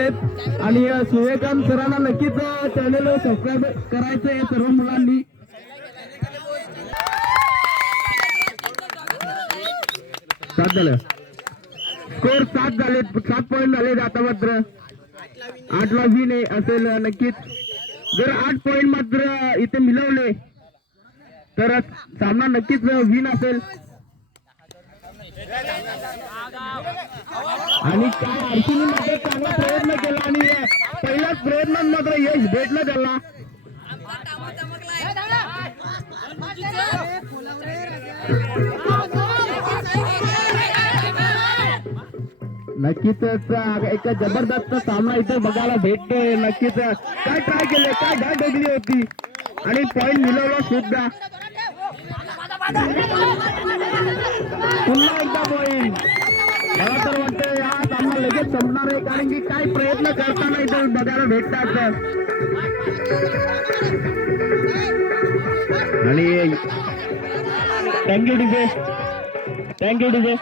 आहेत आणि सूर्यकांत सरांना नक्कीच चॅनल सबस्क्राईब करायचं आहे सर्व मुलांनी. सात झालं. स्कोर सात झाले सात पॉईंट झाले आता मात्र. आठला विन आहे असेल नक्कीच. जर आठ पॉईंट मात्र इथे मिळवले तर सामना नक्कीच विन असेल. आणि काय अडचणी मात्र चांगला प्रयत्न केला आणि पहिल्याच प्रयत्नात मात्र यश भेटलं त्याला नक्कीच एक जबरदस्त सामना इथे बघायला भेटतोय. नक्कीच काय ट्राय केले काय डाय डगली होती? आणि पॉइंट मिळवला सुद्धा. पुन्हा एकदा पॉइंट मला तर वाटतं या सामना लगेच संपणार आहे कारण की काय प्रयत्न करताना इथे बघायला भेटतात आणि थँक्यू डीजे थँक्यू डीजे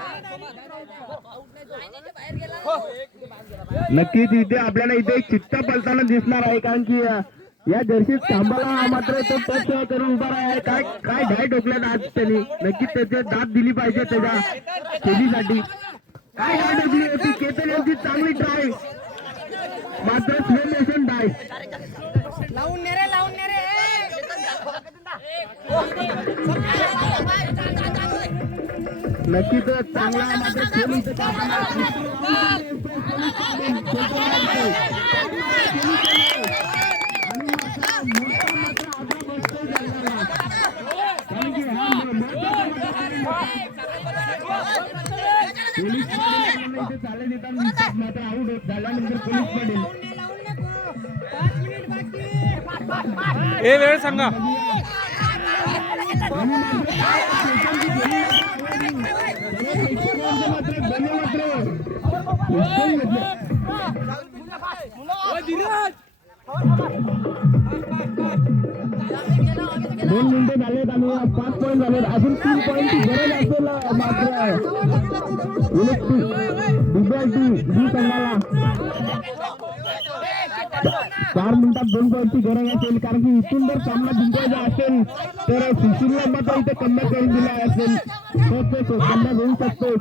नक्कीच इथे आपल्याला इथे एक चित्ता पलताना दिसणार आहे कारण की या जर्सीत खांबाला मात्र तो टच करून उभा आहे काय काय ढाय ठोकल्यात आज त्यांनी नक्कीच त्याचे दात दिली पाहिजे त्याच्या शेतीसाठी काय ढाय ठोकली होती केतन यांची चांगली ट्राय मात्र स्लो मोशन डाय लावून ने रे लावून ने रे नक्कीच चांगला मात्र खेळ इथे करताना कारण की हा पोलीस इथे चालत येतात मात्र आऊट होत झाल्यानंतर पोलीस पडेल हे नको पाच मिनिट बाकी ए वेळ सांगा. दोन मिनिटे झालेत आणि पाच पॉईंट झालेत अजून तीन पॉईंटची गरज असेल मात्र. इलेक्ट्रिक डिबेटी ही संघाला चार मिनिटात दोन पॉईंटची गरज असेल. कारण की इथून जर सामना जिंकायचा असेल तर सुशीलला मात्र इथे कम्बॅक करून दिला असेल. तर तो कम्बॅक होऊ शकतो.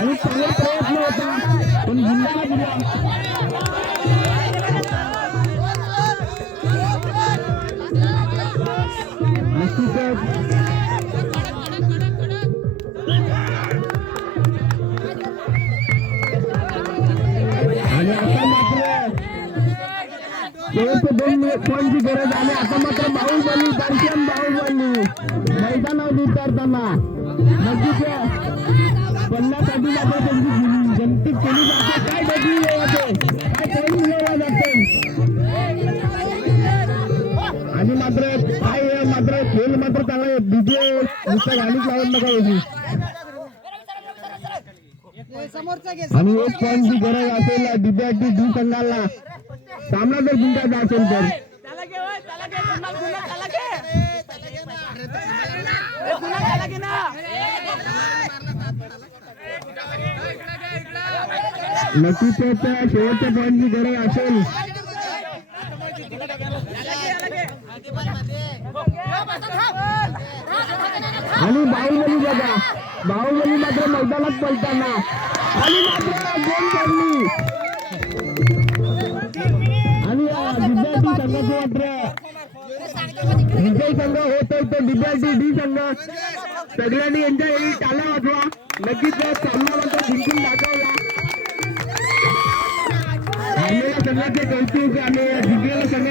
आणि चांगला प्रयत्न होता पण जिंकायला दिला. आता मात्र शेवटचे दोन पॉईंटची गरज आली आता मात्र बाहुबली दर्शन बाहुबली मैदानावर उतरताना नक्कीच पन्नास आधी मात्र त्यांची जनती केली जाते काय बदली जाते काय पॉईंट मिळवला जाते आणि मात्र काय मात्र खेळ मात्र चांगला डीजे नुसतं गाणीच लावून नका होती आणि एक पॉईंटची गरज असेल दिव्याची डी संघाला सामना जर जिंकायचा असेल तर. त्याला घे ओय, त्याला घे गुन्हा गुन्हा त्याला घे. ए, गुन्हा त्याला घे ना. नक्कीच त्या शेवटच्या पॉईंटची गरज असेल. आणि बाहुबली बघा बाहुबली मात्र मैदानात पलताना आणि मात्र गोल करली आणि विद्यार्थी संघाचे मात्र विजय संघ होतोय तो विद्यार्थी डी संघ. सगळ्यांनी यांच्या वेळी टाला वाजवा. नक्कीच सामना मात्र जिंकून दाखवला संघाचे कौतुक आणि जिंकलेल्या संघ